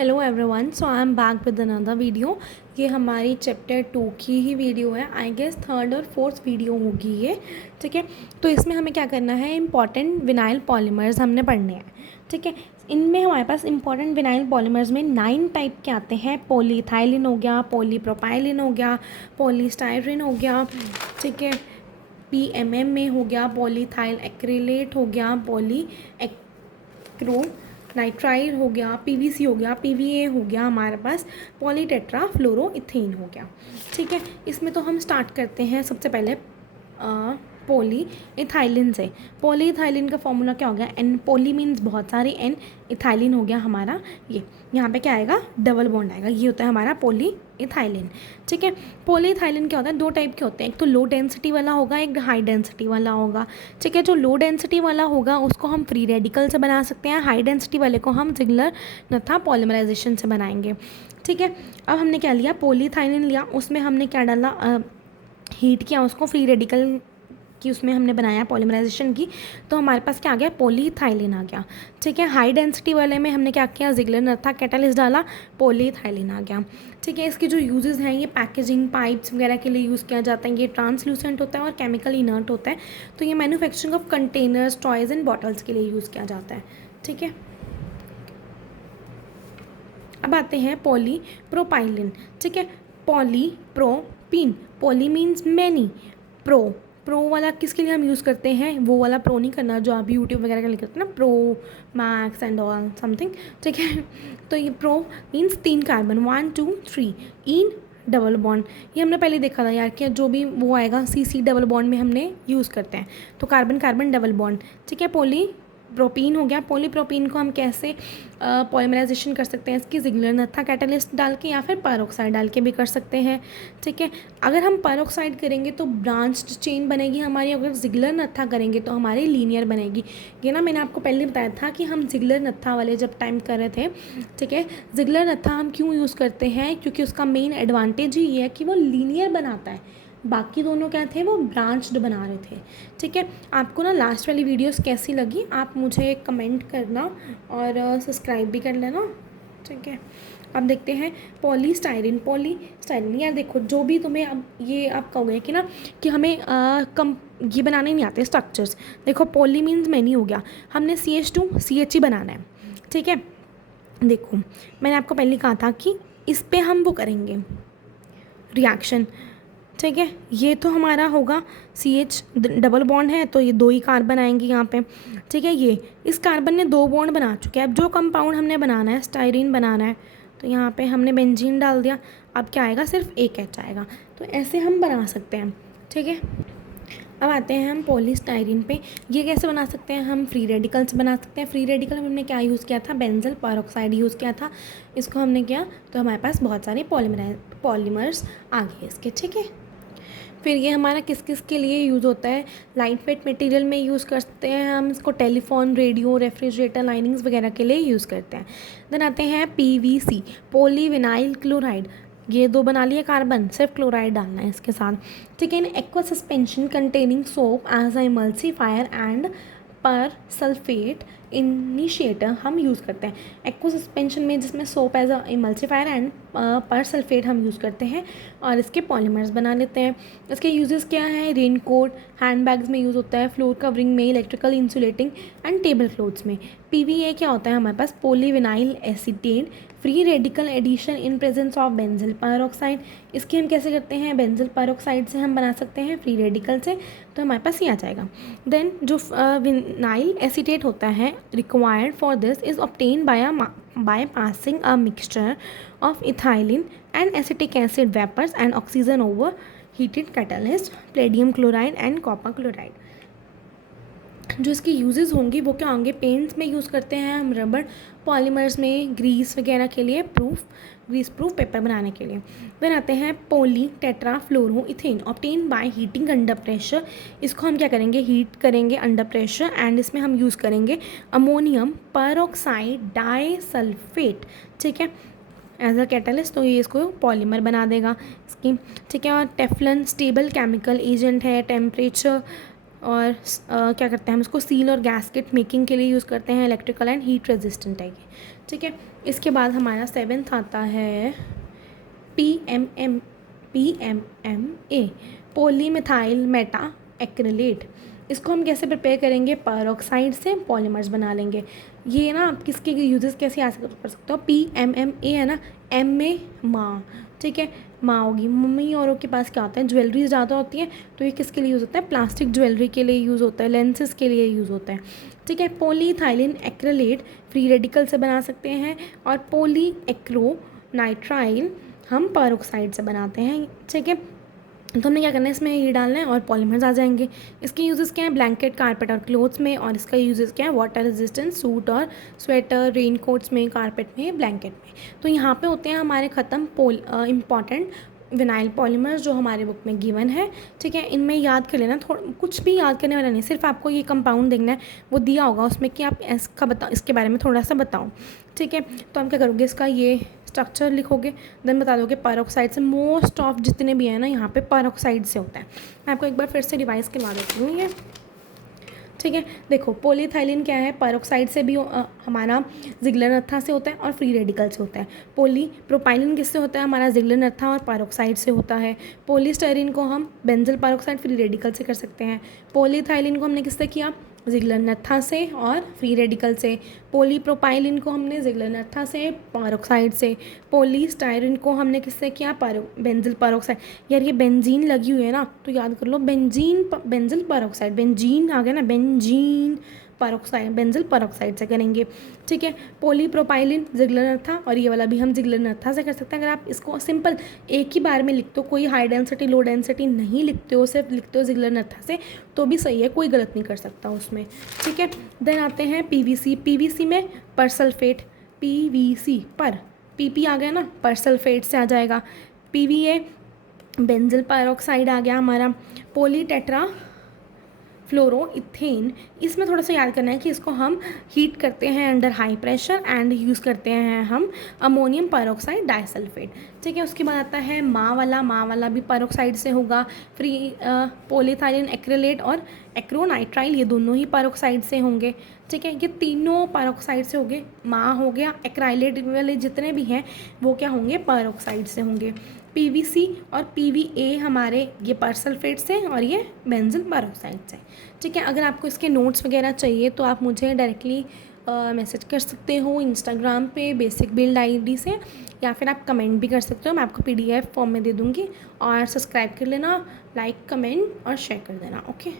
Hello everyone, so I am back with another video. ये हमारी chapter 2 की ही video है। आई गेस थर्ड और फोर्थ वीडियो होगी ये। ठीक है, तो इसमें हमें क्या करना है, इंपॉर्टेंट विनाइल पॉलीमर्स हमने पढ़ने हैं। ठीक है, इनमें हमारे पास इंपॉर्टेंट विनाइल पॉलीमर्स में 9 टाइप के आते हैं। पॉलीइथाइलिन हो गया, पॉलीप्रोपाइलिन हो गया, पॉलीस्टाइरीन हो गया। ठीक है, PMM में हो गया, पॉलीथाइल एक्रिलेट हो गया, पॉली एक्रो नाइट्राइल हो गया, PVC हो गया, PVA हो गया, हमारे पास पॉलीटेट्रा फ्लोरोइथेन हो गया। ठीक है, इसमें तो हम स्टार्ट करते हैं सबसे पहले पॉली इथाइलिन से। पॉली इथाइलिन का फॉर्मूला क्या हो गया, एन। पॉली मीन्स बहुत सारे, एन। इथाइलिन हो गया हमारा ये। यहाँ पे क्या आएगा, डबल बॉन्ड आएगा। ये होता है हमारा पॉली इथाइलिन। ठीक है, पॉली इथाइलिन क्या होता है, 2 टाइप के होते हैं। एक तो लो डेंसिटी वाला होगा, एक हाई डेंसिटी वाला होगा। ठीक है, जो लो डेंसिटी वाला होगा उसको हम फ्री रेडिकल से बना सकते हैं। हाई डेंसिटी वाले को हम जिगलर नथा पॉलीमराइजेशन से बनाएंगे। ठीक है, अब हमने क्या लिया, पॉलीइथाइलिन लिया, उसमें हमने क्या डाला, हीट किया उसको, फ्री रेडिकल कि उसमें हमने बनाया पॉलीमराइजेशन की, तो हमारे पास क्या आ गया, पॉलीइथाइलिन आ गया। ठीक है, हाई डेंसिटी वाले में हमने क्या किया, जिगलर नथा कैटालिस्ट डाला, पॉलीइथाइलिन आ गया। ठीक है, इसके जो यूजेस हैं, ये पैकेजिंग, पाइप्स वगैरह के लिए यूज़ किया जाता है। ये ट्रांसल्यूसेंट होता है और केमिकल इनर्ट होता है, तो ये manufacturing of containers, toys and bottles के लिए यूज़ किया जाता है। ठीक है, अब आते हैं पॉलीप्रोपाइलिन। ठीक है, polypropene, poly means many, pro वाला किसके लिए हम यूज़ करते हैं, वो वाला प्रो नहीं करना जो आप यूट्यूब वगैरह का लिख करते हैं ना, pro max and all something. ठीक है, तो ये pro means 3 carbon, 1 2 3, in double bond. ये हमने पहले देखा था यार कि जो भी वो आएगा CC डबल बॉन्ड में हमने यूज़ करते हैं, तो कार्बन कार्बन डबल बॉन्ड। ठीक है, प्रोपीन हो गया। पॉलीप्रोपीन को हम कैसे पॉलीमराइजेशन कर सकते हैं, इसकी जिगलर नथा कैटालिस्ट डाल के या फिर पेरोक्साइड डाल के भी कर सकते हैं। ठीक है, अगर हम पेरोक्साइड करेंगे तो ब्रांच्ड चेन बनेगी हमारी, अगर जिगलर नथा करेंगे तो हमारी लीनियर बनेगी। ये ना मैंने आपको पहले बताया था कि हम जिगलर नथा वाले जब टाइम कर रहे थे। ठीक है, जिगलर नथा हम क्यों यूज़ करते हैं, क्योंकि उसका मेन एडवांटेज ही ये है कि वो लीनियर बनाता है, बाकी दोनों क्या थे, वो ब्रांच्ड बना रहे थे। ठीक है, आपको ना लास्ट वाली वीडियोस कैसी लगी आप मुझे कमेंट करना और सब्सक्राइब भी कर लेना। ठीक है, अब देखते हैं पॉलीस्टाइरिन यार देखो, जो भी तुम्हें अब ये आप कहोगे कि ना कि हमें ये बनाने नहीं आते स्ट्रक्चर्स। देखो, पॉली मीन्स मैनी हो गया, हमने CH2 CH ही बनाना है। ठीक है, देखो मैंने आपको पहले कहा था कि इस पर हम वो करेंगे रिएक्शन। ठीक है, ये तो हमारा होगा CH डबल बॉन्ड है, तो ये 2 ही कार्बन आएंगे यहाँ पे। ठीक है, ये इस कार्बन ने 2 बॉन्ड बना चुके हैं। अब जो कंपाउंड हमने बनाना है, स्टाइरीन बनाना है, तो यहाँ पे हमने बेंजीन डाल दिया। अब क्या आएगा, सिर्फ एक H आएगा। तो ऐसे हम बना सकते हैं। ठीक है, अब आते हैं हम पॉलीस्टाइरीन पे। ये कैसे बना सकते हैं, हम फ्री रेडिकल से बना सकते हैं। फ्री रेडिकल में हमने क्या यूज़ किया था, बेंजल पेरोक्साइड यूज़ किया था। इसको हमने किया तो हमारे पास बहुत सारे पॉलीमर्स आ गए इसके। ठीक है, फिर ये हमारा किस किस के लिए यूज़ होता है, लाइट वेट मटेरियल में यूज़ करते हैं हम इसको, टेलीफोन, रेडियो, रेफ्रिजरेटर लाइनिंग्स वगैरह के लिए यूज़ करते हैं। देन आते हैं PVC, पॉलीविनाइल क्लोराइड। ये 2 बना लिए कार्बन, सिर्फ क्लोराइड डालना है इसके साथ। ठीक है, in aqua suspension containing soap as a emulsifier and persulfate initiator हम यूज़ करते हैं। एक्वा सस्पेंशन में जिसमें soap as a emulsifier and persulfate हम यूज़ करते हैं और इसके पॉलीमर्स बना लेते हैं। इसके यूजेस क्या हैं, रेनकोट, हैंड बैग्स में यूज़ होता है, फ्लोर कवरिंग में, electrical insulating and table cloths में। PVA क्या होता है हमारे पास, polyvinyl acetate, free radical addition in presence of benzyl peroxide. इसकी हम कैसे करते हैं, बेंजिल पेरोक्साइड से हम बना सकते हैं फ्री रेडिकल से, तो हमारे पास ये आ जाएगा। देन जो विनाइल एसीटेट होता है, required for this is obtain by passing a mixture of ethylene and acetic acid vapors and oxygen over heated catalyst, palladium chloride and copper chloride। जो इसकी यूजेस होंगी वो क्या होंगे, पेंट्स में यूज़ करते हैं हम, रबड़, पॉलीमर्स में, ग्रीस वगैरह के लिए, ग्रीस प्रूफ पेपर बनाने के लिए। देन आते हैं poly tetra fluoroethene, obtain by heating under pressure. इसको हम क्या करेंगे, हीट करेंगे अंडर प्रेशर एंड इसमें हम यूज़ करेंगे अमोनियम पेरोक्साइड डाइसल्फेट। ठीक है, एज अ कैटलिस्ट, तो ये इसको पॉलीमर बना देगा इसकी। ठीक है, और टेफ्लन स्टेबल केमिकल एजेंट है, टेम्परेचर और क्या करते हैं हम इसको सील और गैस्केट मेकिंग के लिए यूज़ करते हैं, इलेक्ट्रिकल एंड हीट रेजिस्टेंट है ये। ठीक है। इसके बाद हमारा 7th आता है PMMA, पॉलीमिथाइल मेटा एक्रिलेट। इसको हम कैसे प्रिपेयर करेंगे, पेरोक्साइड से पॉलीमर्स बना लेंगे। ये ना आप किसके यूजेस कैसे याद कर सकते हो, PMMA है ना, M में माँ, ठीक है, माँ होगी। मम्मी औरों के पास क्या होता है, ज्वेलरीज ज़्यादा होती हैं, तो ये किसके लिए यूज़ होता है, प्लास्टिक ज्वेलरी के लिए यूज़ होता है, लेंसेज के लिए यूज़ होता है, ठीक है। पॉलीइथाइलिन एक्रिलेट फ्री रेडिकल से बना सकते हैं, और पॉली एक्रोनाइट्राइल हम पेरोक्साइड से बनाते हैं, ठीक है। तो हमने क्या करना है, इसमें ये डालना है और पॉलीमर्स आ जाएंगे। इसके यूजेस क्या है, ब्लैंकेट, कारपेट और क्लोथ्स में, और इसका यूजेस क्या है, वाटर रेजिस्टेंट सूट और स्वेटर, रेन कोट्स में, कारपेट में, ब्लैंकेट में। तो यहाँ पे होते हैं हमारे ख़त्म इम्पॉर्टेंट विनाइल पॉलीमर्स जो हमारे बुक में गिवन है, ठीक है। इनमें याद कर लेना, थोड़ा कुछ भी याद करने वाला नहीं, सिर्फ आपको ये कंपाउंड देखना है, वो दिया होगा उसमें कि आप इसके बारे में थोड़ा सा बताओ, ठीक है। तो हम क्या करोगे, इसका ये स्ट्रक्चर लिखोगे, देन बता दोगे पेरोक्साइड से। मोस्ट ऑफ जितने भी हैं ना यहाँ पे पेरोक्साइड से होता है। मैं आपको एक बार फिर से रिवाइज करवा देती हूँ ये, ठीक है। देखो, पॉलीइथाइलिन क्या है, पेरोक्साइड से भी हमारा जिगलर नत्था से होता है और फ्री रेडिकल से होता है। प्रोपाइलिन किससे होता है, हमारा जिगलर नत्था और पेरोक्साइड से होता है। पॉलीस्टाइरिन को हम बेंजल पेरोक्साइड फ्री रेडिकल से कर सकते हैं। पॉलीइथाइलिन को हमने किससे किया, जिगलर नत्था से और फ्री रेडिकल से। पॉलीप्रोपाइलिन को हमने जिगलर नत्था से, पेरोक्साइड से। पॉलीस्टाइरिन को हमने किससे किया, बेंजल पेरोक्साइड। यार ये बेंजीन लगी हुई है ना, तो याद कर लो, बेंजल पेरोक्साइड, बेंजीन आ गया ना, बेंजीन पेरोक्साइड, बेंजल पेरोक्साइड से करेंगे, ठीक है। पॉलीप्रोपाइलिन जिगलर नत्था, और ये वाला भी हम जिगलर नत्था से कर सकते हैं। अगर आप इसको सिंपल एक ही बार में लिखते हो, कोई हाई डेंसिटी लो डेंसिटी नहीं लिखते हो, सिर्फ लिखते हो जिगलर नत्था से, तो भी सही है, कोई गलत नहीं कर सकता उसमें, ठीक है। देन आते हैं पीवीसी में परसल्फेट, पीवीसी पर पीपी आ गया ना, परसल्फेट से आ जाएगा। पीवीए बेंजल पेरोक्साइड आ गया हमारा। पॉलीटेट्रा फ्लोरोइथेन, इसमें थोड़ा सा याद करना है कि इसको हम हीट करते हैं under high pressure and use करते हैं हम अमोनियम पेरोक्साइड डाइसल्फेट, ठीक है। उसके बाद आता है माँ वाला भी पेरोक्साइड से होगा। फ्री पॉलीइथाइलिन एक्रिलेट और एक्रोनाइट्राइल, ये दोनों ही पेरोक्साइड से होंगे, ठीक है। ये तीनों पेरोक्साइड से होंगे। माँ हो गया, एक्राइलेट वाले जितने भी हैं वो क्या होंगे, पेरोक्साइड से होंगे। पीवीसी और पीवीए हमारे ये परसल्फेट से, और ये बेंजल पेरोक्साइड से, ठीक है। अगर आपको इसके नोट्स वगैरह चाहिए तो आप मुझे डायरेक्टली मैसेज कर सकते हो इंस्टाग्राम पे बेसिक बिल्ड आईडी से, या फिर आप कमेंट भी कर सकते हो, मैं आपको PDF फॉर्म में दे दूँगी। और सब्सक्राइब कर लेना, लाइक, कमेंट और शेयर कर देना, ओके।